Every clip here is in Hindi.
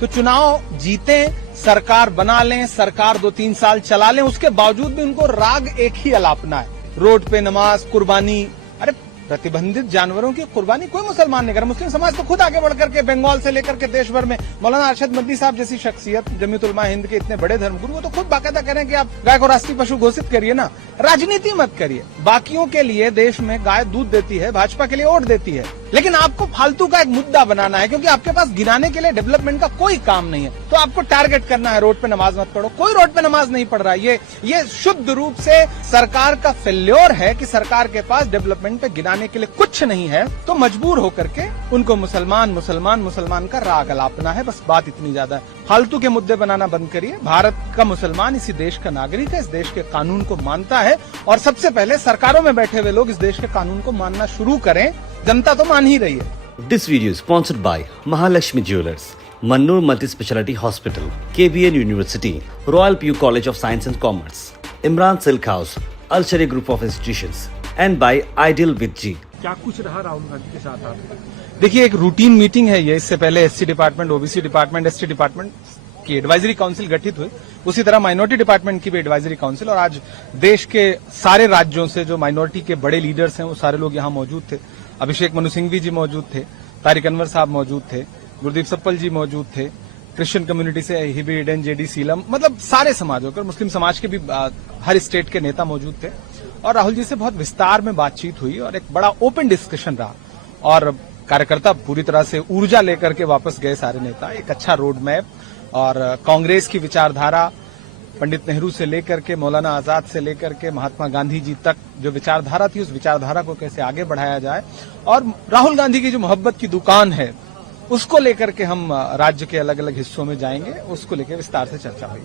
तो चुनाव जीते, सरकार बना लें, सरकार 2-3 साल चला लें, उसके बावजूद भी उनको राग एक ही अलापना है, रोड पे नमाज, कुर्बानी। अरे प्रतिबंधित जानवरों की कुर्बानी कोई मुसलमान नहीं कर रहा। मुस्लिम समाज तो खुद आगे बढ़कर के बंगाल से लेकर के देश भर में मौलाना अरशद मदनी साहब जैसी शख्सियत, जमीयतुल उलमा हिंद के इतने बड़े धर्मगुरु, वो तो खुद बाकायदा कह रहे हैं कि आप गाय को राष्ट्रीय पशु घोषित करिए ना, राजनीति मत करिए। बाकियों के लिए देश में गाय दूध देती है, भाजपा के लिए वोट देती है, लेकिन आपको फालतू का एक मुद्दा बनाना है क्योंकि आपके पास गिनाने के लिए डेवलपमेंट का कोई काम नहीं है, तो आपको टारगेट करना है रोड पे नमाज मत पढ़ो। कोई रोड पे नमाज नहीं पढ़ रहा है। ये शुद्ध रूप से सरकार का फेल्योर है कि सरकार के पास डेवलपमेंट पे गिनाने के लिए कुछ नहीं है, तो मजबूर होकर के उनको मुसलमान का राग अलापना है। बस बात इतनी ज्यादा है। फालतू के मुद्दे बनाना बंद करिए। भारत का मुसलमान इसी देश का नागरिक है, इस देश के कानून को मानता है, और सबसे पहले सरकारों में बैठे हुए लोग इस देश के कानून को मानना शुरू करें। जनता तो मान ही रही है। This video is sponsored by Mahalakshmi Jewelers, Mannur Multi-Speciality Hospital, KBN University, Royal PU College of Science and Commerce, Imran Silk House, Al Sharia Group of Institutions, and by Ideal with G. क्या कुछ रहा राहुल गांधी के साथ आप? देखिए, एक रूटीन मीटिंग है ये। इससे पहले SC department, OBC department, ST department की एडवाइजरी काउंसिल गठित हुई, उसी तरह माइनॉरिटी डिपार्टमेंट की भी एडवाइजरी काउंसिल, और आज देश के सारे राज्यों से जो माइनॉरिटी के बड़े लीडर्स हैं वो सारे लोग यहाँ मौजूद थे। अभिषेक मनु सिंघवी जी मौजूद थे, तारिक अनवर साहब मौजूद थे, गुरदीप सप्पल जी मौजूद थे, क्रिश्चियन कम्युनिटी से हिबी ईडन, जेडी सीलम, मतलब सारे समाजों के, मुस्लिम समाज के भी हर स्टेट के नेता मौजूद थे। और राहुल जी से बहुत विस्तार में बातचीत हुई और एक बड़ा ओपन डिस्कशन रहा, और कार्यकर्ता पूरी तरह से ऊर्जा लेकर के वापस गए सारे नेता। एक अच्छा रोड मैप और कांग्रेस की विचारधारा, पंडित नेहरू से लेकर के मौलाना आजाद से लेकर के महात्मा गांधी जी तक जो विचारधारा थी, उस विचारधारा को कैसे आगे बढ़ाया जाए, और राहुल गांधी की जो मोहब्बत की दुकान है उसको लेकर के हम राज्य के अलग अलग हिस्सों में जाएंगे, उसको लेकर विस्तार से चर्चा हुई।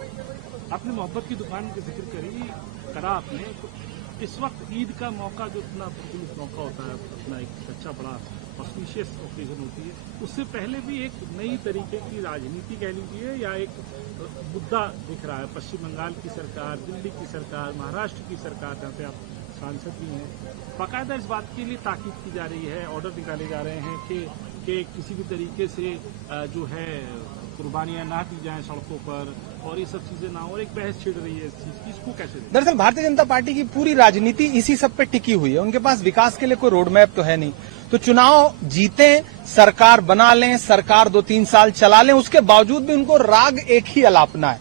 आपने मोहब्बत की दुकान का जिक्र करा आपने, तो इस वक्त ईद का मौका जो इतना प्रफुल्लित मौका होता है, अपना एक अच्छा बड़ा ऑस्पिशियस ओकेजन होती है, उससे पहले भी एक नई तरीके की राजनीति कह लीजिए या एक मुद्दा दिख रहा है। पश्चिम बंगाल की सरकार, दिल्ली की सरकार, महाराष्ट्र की सरकार, जहाँ पे आप सांसद भी हैं, बाकायदा इस बात के लिए ताकीद की जा रही है, ऑर्डर निकाले जा रहे हैं कि किसी भी तरीके से जो है कुर्बानियां ना दी जाएं सड़कों पर, और ये सब चीजें ना हो, और एक बहस छिड़ रही है इस चीज की, इसको कैसे? दरअसल भारतीय जनता पार्टी की पूरी राजनीति इसी सब पे टिकी हुई है। उनके पास विकास के लिए कोई रोड मैप तो है नहीं, तो चुनाव जीते, सरकार बना लें, सरकार 2-3 साल चला लें, उसके बावजूद भी उनको राग एक ही अलापना है,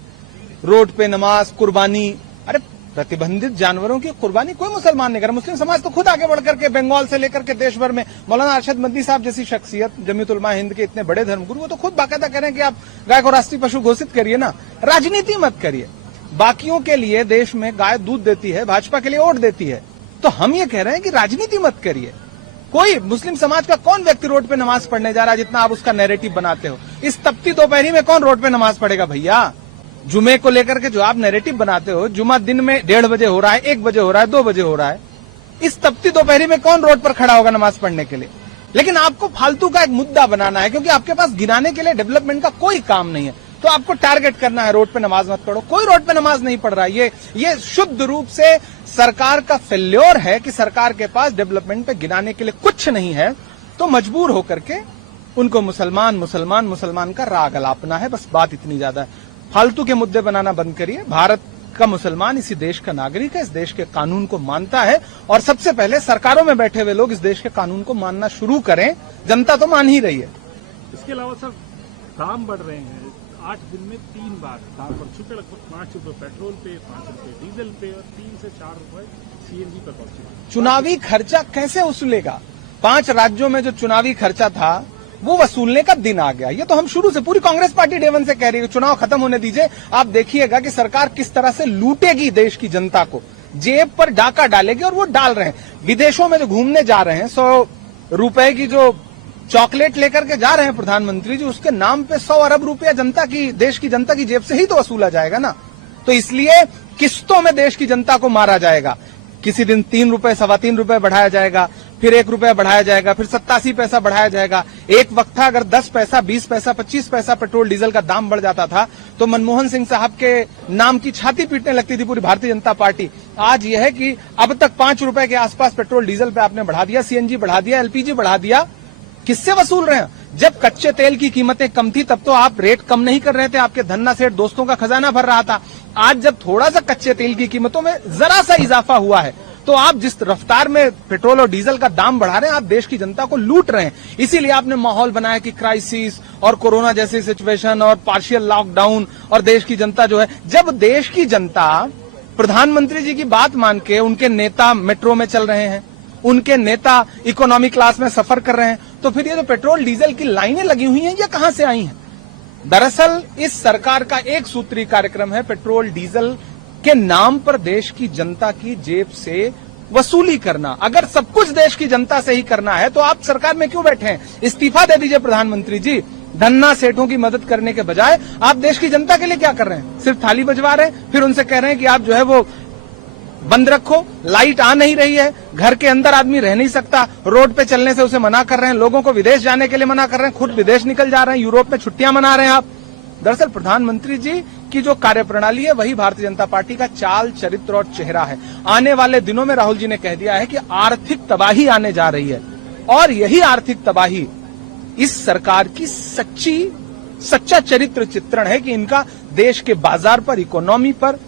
रोड पे नमाज, कुर्बानी। अरे प्रतिबंधित जानवरों की कुर्बानी कोई मुसलमान नहीं कर रहा। मुस्लिम समाज तो खुद आगे बढ़कर के बंगाल से लेकर के देश भर में मौलाना अरशद मदनी साहब जैसी शख्सियत, जमीयतुल उलमा हिंद के इतने बड़े धर्मगुरु, वो तो खुद बाकायदा कह रहे हैं कि आप गाय को राष्ट्रीय पशु घोषित करिए ना, राजनीति मत करिए। बाकियों के लिए देश में गाय दूध देती है, भाजपा के लिए वोट देती है, तो हम ये कह रहे हैं कि राजनीति मत करिए। कोई मुस्लिम समाज का कौन व्यक्ति रोड पे नमाज पढ़ने जा रहा है, जितना आप उसका नैरेटिव बनाते हो? इस तपती दोपहरी में कौन रोड पे नमाज पढ़ेगा भैया? जुमे को लेकर के जो आप नैरेटिव बनाते हो, जुमा दिन में 1:30 बजे हो रहा है, 1 बजे हो रहा है, 2 बजे हो रहा है, इस तपती दोपहरी में कौन रोड पर खड़ा होगा नमाज पढ़ने के लिए? लेकिन आपको फालतू का एक मुद्दा बनाना है क्योंकि आपके पास गिनाने के लिए डेवलपमेंट का कोई काम नहीं है, तो आपको टारगेट करना है रोड पे नमाज मत पढ़ो। कोई रोड पे नमाज नहीं पढ़ रहा है। ये शुद्ध रूप से सरकार का फेल्योर है कि सरकार के पास डेवलपमेंट पे गिनाने के लिए कुछ नहीं है, तो मजबूर होकर के उनको मुसलमान का राग अलापना है। बस बात इतनी ज्यादा है। फालतू के मुद्दे बनाना बंद करिए। भारत का मुसलमान इसी देश का नागरिक है, इस देश के कानून को मानता है, और सबसे पहले सरकारों में बैठे हुए लोग इस देश के कानून को मानना शुरू करें। जनता तो मान ही रही है। इसके अलावा सर, दाम बढ़ रहे हैं। 8 दिन में 3 बार दाम बढ़ चुके, लगभग 5 रुपए पेट्रोल पे, 5 रुपए डीजल पे, और 3 से 4 रुपए सीएनजी पर पहुंचे। चुनावी खर्चा कैसे वसूलेगा? 5 राज्यों में जो चुनावी खर्चा था वो वसूलने का दिन आ गया। ये तो हम शुरू से, पूरी कांग्रेस पार्टी डे वन से कह रही है, चुनाव खत्म होने दीजिए, आप देखिएगा कि सरकार किस तरह से लूटेगी देश की जनता को, जेब पर डाका डालेगी, और वो डाल रहे हैं। विदेशों में जो घूमने जा रहे हैं, 100 रुपए की जो चॉकलेट लेकर के जा रहे हैं प्रधानमंत्री जी, उसके नाम पे 100 अरब रुपया जनता की, देश की जनता की जेब से ही तो वसूला जाएगा ना। तो इसलिए किस्तों में देश की जनता को मारा जाएगा। किसी दिन 3 रुपए, 3.25 रुपए बढ़ाया जाएगा, फिर 1 रुपया बढ़ाया जाएगा, फिर 87 पैसा बढ़ाया जाएगा। एक वक्त था अगर 10 पैसा, 20 पैसा, 25 पैसा पेट्रोल डीजल का दाम बढ़ जाता था तो मनमोहन सिंह साहब के नाम की छाती पीटने लगती थी पूरी भारतीय जनता पार्टी। आज यह है कि अब तक 5 रुपए के आसपास पेट्रोल डीजल पे आपने बढ़ा दिया, सीएनजी बढ़ा दिया, एलपीजी बढ़ा दिया। किससे वसूल रहे हैं? जब कच्चे तेल की कीमतें कम थी तब तो आप रेट कम नहीं कर रहे थे, आपके धन्ना सेठ दोस्तों का खजाना भर रहा था। आज जब थोड़ा सा कच्चे तेल की कीमतों में जरा सा इजाफा हुआ है तो आप जिस रफ्तार में पेट्रोल और डीजल का दाम बढ़ा रहे हैं, आप देश की जनता को लूट रहे हैं। इसीलिए आपने माहौल बनाया कि क्राइसिस और कोरोना जैसी सिचुएशन और पार्शियल लॉकडाउन और देश की जनता जो है, जब देश की जनता प्रधानमंत्री जी की बात मान के उनके नेता मेट्रो में चल रहे हैं, उनके नेता इकोनॉमी क्लास में सफर कर रहे हैं, तो फिर ये जो पेट्रोल डीजल की लाइनें लगी हुई हैं ये कहां से आई हैं? दरअसल इस सरकार का एक सूत्री कार्यक्रम है पेट्रोल डीजल के नाम पर देश की जनता की जेब से वसूली करना। अगर सब कुछ देश की जनता से ही करना है तो आप सरकार में क्यों बैठे हैं? इस्तीफा दे दीजिए प्रधानमंत्री जी। धन्ना सेठों की मदद करने के बजाय आप देश की जनता के लिए क्या कर रहे हैं? सिर्फ थाली बजवा रहे हैं, फिर उनसे कह रहे हैं कि आप जो है वो बंद रखो, लाइट आ नहीं रही है, घर के अंदर आदमी रह नहीं सकता, रोड पे चलने से उसे मना कर रहे हैं, लोगों को विदेश जाने के लिए मना कर रहे हैं, खुद विदेश निकल जा रहे हैं, यूरोप में छुट्टियां मना रहे हैं आप। दरअसल प्रधानमंत्री जी की जो कार्यप्रणाली है वही भारतीय जनता पार्टी का चाल, चरित्र और चेहरा है। आने वाले दिनों में राहुल जी ने कह दिया है कि आर्थिक तबाही आने जा रही है और यही आर्थिक तबाही इस सरकार की सच्चा चरित्र चित्रण है कि इनका देश के बाजार पर, इकोनॉमी पर,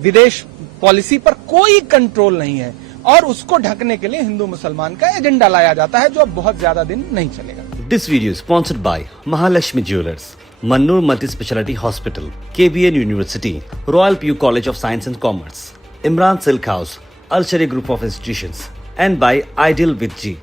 विदेश पॉलिसी पर कोई कंट्रोल नहीं है और उसको ढकने के लिए हिंदू मुसलमान का एजेंडा लाया जाता है जो अब बहुत ज्यादा दिन नहीं चलेगा। This video is sponsored by Mahalakshmi Jewelers, Mannur Multi-Speciality Hospital, KBN University, Royal PU College of Science and Commerce, Imran Silk House, Al Sharia Group of Institutions, and by Ideal with G.